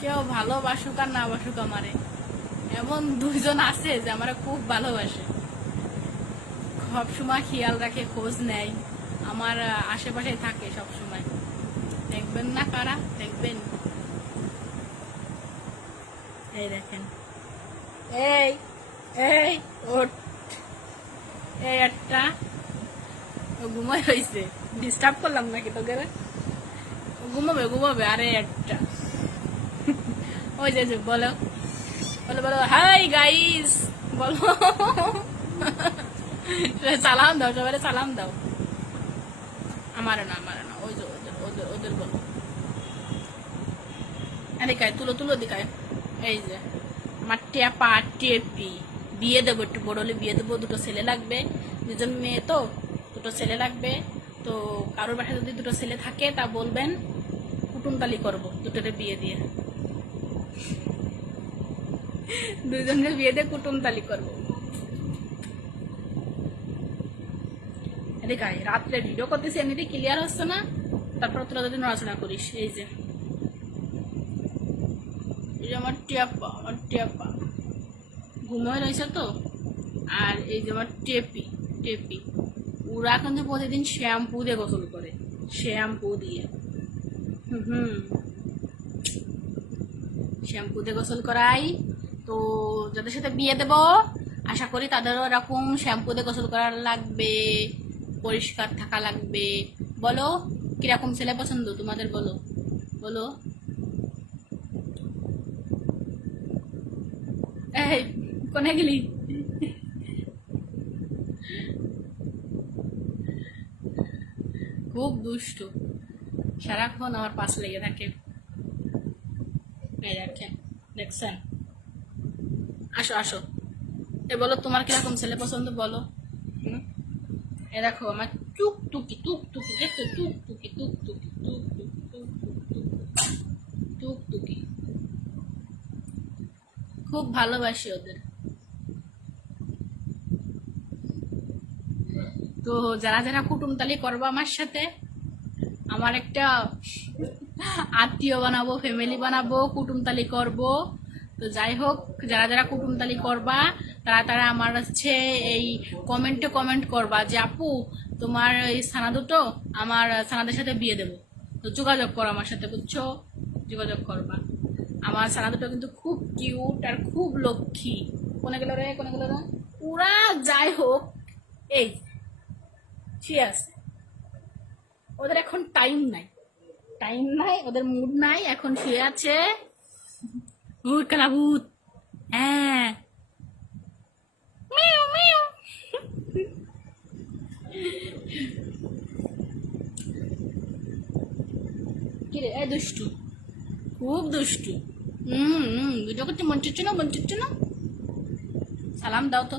কেউ ভালোবাসুক আর না বাসুক আমারে। এমন দুইজন আছে যে আমার খুব ভালোবাসে। সব সময় খেয়াল রাখে, খোঁজ নেয়। আমার আশেপাশে থাকে সব সময়। দেখবেন না কারা? দেখবেন। এই দেখেন। এই এই এই একটা। ও ঘুমাই হয়েছে ডিস্টার্ব করলাম নাকি তোকে ঘুমাবে ঘুমাবে। আরে একটা। ওই যে বলো। বলো বলো হাই গাইস বলো। সালাম দাও সবাই সালাম দাও। না না। ওই যে ওদের ওদের বলো। তুলো তুলো দিকায় এই যে টেপি বিয়ে দেবো একটু, বড় হলে বিয়ে দেবো, দুটো ছেলে লাগবে। দুজন মেয়ে তো, দুটো ছেলে লাগবে। তো, কারোর বাসায় যদি দুটো ছেলে থাকে, তা বলবেন, কুটুমতালি করব, দুটোরে বিয়ে দিয়ে। দুজনের বিয়ে দিয়ে কুটুমতালি করব। আয়, রাত্রে ভিডিও করতেছি এমনিতে ক্লিয়ার হচ্ছে না। তারপর তোরা যদি নড়াচড়া করিস এই যে। আমার টিয়াপা আমার টিয়াপা ঘুমোয় রয়েছে তো? আর এই যে আমার টেপি টেপি। ওরা কিন্তু প্রতিদিন শ্যাম্পু দিয়ে গোসল করে শ্যাম্পু দিয়ে। হুম। শ্যাম্পু দিয়ে গোসল করাই। তো যাদের সাথে বিয়ে দেব, আশা করি তাদেরও এরকম শ্যাম্পু দিয়ে গোসল করা লাগবে, পরিষ্কার থাকা লাগবে। বলো, কীরকম ছেলে পছন্দ তোমাদের বলো? বলো। কোনে গেলি? খুব দুষ্টু। সারাক্ষণ আমার পাশ লেগে থাকে। দেখছেন? আসো আসো। এ বলো, তোমার কীরকম ছেলে পছন্দ? বলো। এ দেখো, আমার টুক টুকি টুক টুকি দেখছ টুক টুকি টুক টুকি টুক টুক টুক টুক টুক টুক খুব ভালোবাসি ওদের। তো যারা যারা কুটুমতালি করব আমার সাথে, আমার একটা আত্মীয় বানাবো ফ্যামিলি বানাবো, কুটুমতালি করব তো যাই হোক, যারা যারা কুটুমতালি করবা, তারা তারা আমার হচ্ছে এই কমেন্টে কমেন্ট করবা যে, আপু, তোমার এই সানা দুটো আমার সানাদের সাথে বিয়ে দেবো। তো যোগাযোগ করো আমার সাথে, বুঝছ? যোগাযোগ করবা। আমার সানা দুটো কিন্তু খুব কিউট আর খুব লক্ষ্মী। কোনে গেল রে, কোনে গেল রে? ওরা যাই হোক, এই সে আছে। ওদের এখন টাইম নাই। টাইম নাই, ওদের মুড নাই, এখন শুয়ে আছে। ভূত কালা ভূত হ্যাঁ মিউ মিউ কিরে এ দুষ্টু। খুব দুষ্টু। হুম হুম ভিডিও করতে মন চাচ্ছে না মন চাচ্ছে না? সালাম দাও তো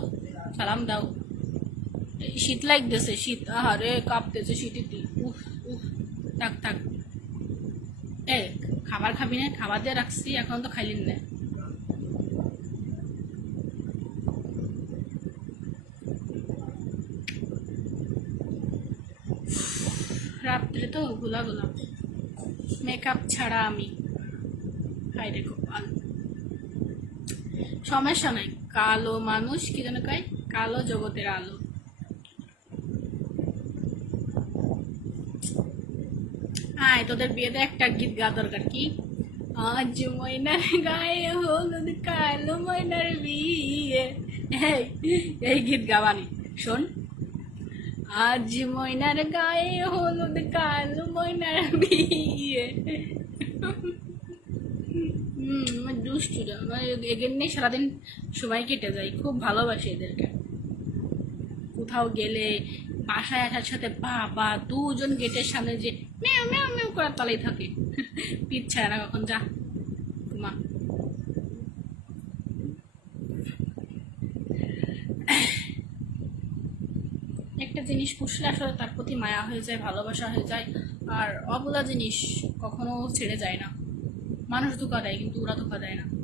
সালাম দাও। শীত লাগতেছে শীত আহারে কাঁপতেছে শীতে উফ উফ থাক থাক। এ খাবার খাবি না, খাবার দিয়ে রাখছি, এখন তো খাইলি না। রাত্রে তো গোলা গোলা। মেকআপ ছাড়া আমি খাই রেখো সমস্যা নাই, কালো মানুষ কি যেন কয়, কালো জগতের আলো। আয় তোদের বিয়েতে একটা গীত গা দরকার কি? আজ ময়নার গায়ে হলুদ কালো ময়নার বিয়ে। এই গীত গাবানি শোন। আজ ময়নার গায়ে হলুদ কালো ময়নার বিয়ে। আমার দুষ্টুরা আমার এদের নিয়ে সারাদিন সময় কেটে যায়, খুব ভালোবাসি এদেরকে। কোথাও গেলে বাসায় আসার সাথে বাবা দুজন গেটের সামনে যে মেও মেও মেও করার তলেই থাকে। পিচ্ছায় না কখন, যা। একটা জিনিস পুষলে আসলে তার প্রতি মায়া হয়ে যায়, ভালোবাসা হয়ে যায়, আর অবলা জিনিস কখনো ছেড়ে যায় না। মানুষ ধোকা দেয়, কিন্তু ওরা ধোকা দেয় না।